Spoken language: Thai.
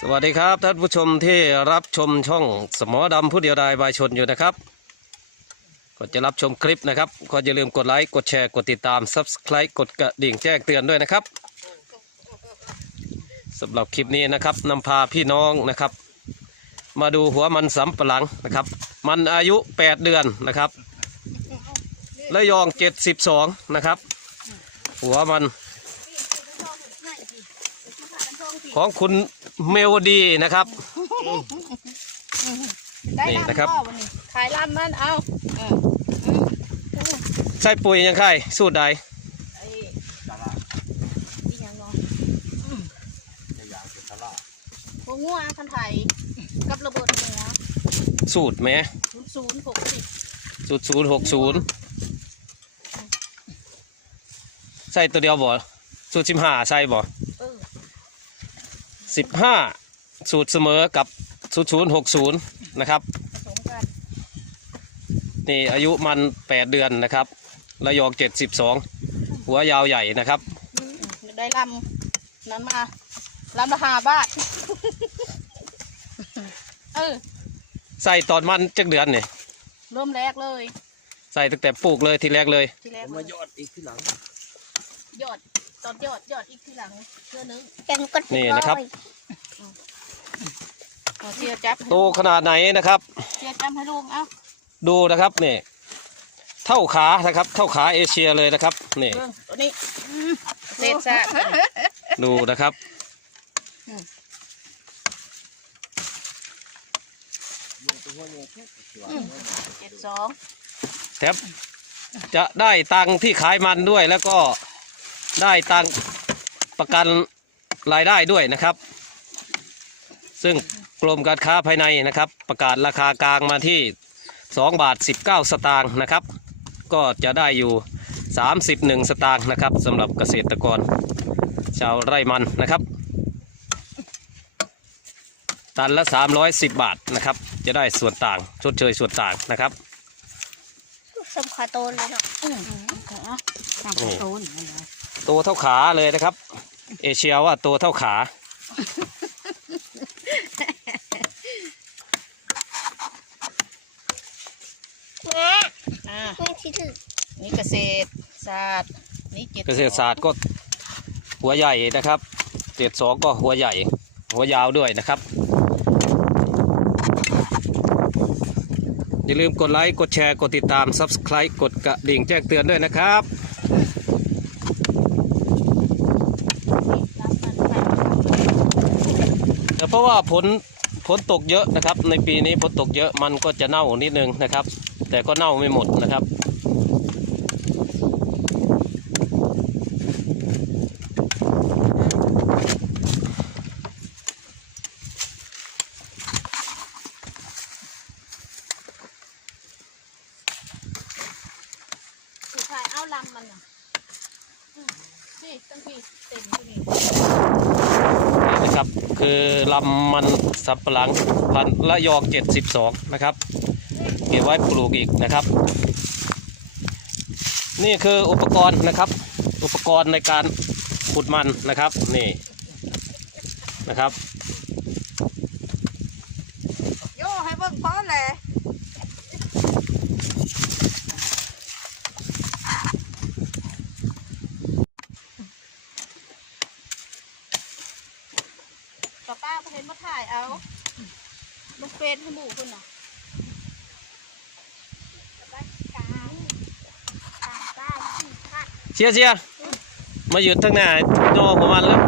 สวัสดีครับท่านผู้ชมที่รับชมช่องสมอดำผู้เดียวดายบายชนอยู่นะครับก่อนจะรับชมคลิปนะครับก็อย่าลืมกดไลค์กดแชร์กดติดตาม Subscribe กดกระดิ่งแจ้งเตือนด้วยนะครับสำหรับคลิปนี้นะครับนำพาพี่น้องนะครับ มาดูหัวมันสำปะหลังนะครับ มันอายุ 8 เดือนนะครับและยอง 72 นะครับ หัวมัน ของคุณ เมวดีนะครับ ได้นี่ลำนะครับพ่อวันนี้ขายลำมันเอาเออใส่ปุ๋ยยังไงสูตรใดไอ้อีหยังเนาะหัวงัวคันไทยกับระเบิดหัวสูตรไหมศูนย์ศูนย์หกสิบสูตรศูนย์หกศูนย์ใส่ตัวเดียวบ่สูตรสิบห้าใส่บ่ เออสิบห้าสูตรเสมอกับสูตรศูนย์หกศูนย์นะครับผสมกันนี่อายุมันแปดเดือนนะครับระยองเจ็ดสิบสองหัวยาวใหญ่นะครับ อืมได้ลำนั้นมาลำละห้าบาท เออใส่ตอนมันจักเดือนนี่เริ่มแรกเลย ใส่ตั้งแต่ปลูกเลยทีแรกเลย ทีแรกมายอดอีกที่หลัง ยอด ตอนยอดยอดอีกทีหลังเชื่อนึงเป็นกดนี่นะครับ เอาเชียร์จับให้โตขนาดไหนนะครับ เชียร์จับให้ลุงเอ้าดูนะครับนี่เท่าขานะครับ เท่าขาเอเชียเลยนะครับนี่ เบิ่งตัวนี้เศษซากดูนะครับ เจ็ดสองแถมจะได้ตังค์ที่ขายมันด้วยแล้วก็ ได้ตังค์ประกันรายได้ด้วยนะครับ ซึ่งกรมการค้าภายในนะครับ ประกาศราคากลางมาที่ 2 บาท 19 สตางค์นะครับ ก็จะได้อยู่ 31 สตางค์นะครับสำหรับเกษตรกร ชาวไร่มันนะครับ ตันละ 310 บาทนะครับ จะได้ส่วนต่างชดเชยส่วนต่างนะครับสมขาโตนเลยเนาะอืมเอาตามขั้นตอนนั่นแหละ ตัวเท่าขาเลยนะครับ เอเชียว่าตัวเท่าขาแม่อ่าไม่ที่ถือนี่เกษตรศาสตร์นี่เจ็ดเกษตรศาสตร์ก็หัวใหญ่นะครับเจ็ดสองก็หัวใหญ่ หัวยาวด้วยนะครับ อย่าลืมกดไลค์ กดแชร์ กดติดตาม Subscribe กดกระดิ่งแจ้งเตือนด้วยนะครับ แต่ เพราะว่าฝนฝนตกเยอะนะครับ ในปีนี้ฝนตกเยอะมันก็จะเน่านิดนึงนะครับ แต่ก็เน่าไม่หมดนะครับสุดท้ายเอาลำมันน่ะนี่ตั้งที่เต็มที่นี่ นะครับ คือลำมันสับปะหลังพันละยอง72 นะครับ เก็บไว้ปลูกอีกนะครับ นี่คืออุปกรณ์นะครับ อุปกรณ์ในการขุดมันนะครับนี่นะครับโย่ให้เบิ่งพร้อมเลย ป้าป้าเห็นมาถ่ายเอาลงเฟซให้หมู่คุณน่ะเชียร์เชียร์มาหยุดทั้งหน้าโนของมันแล้ว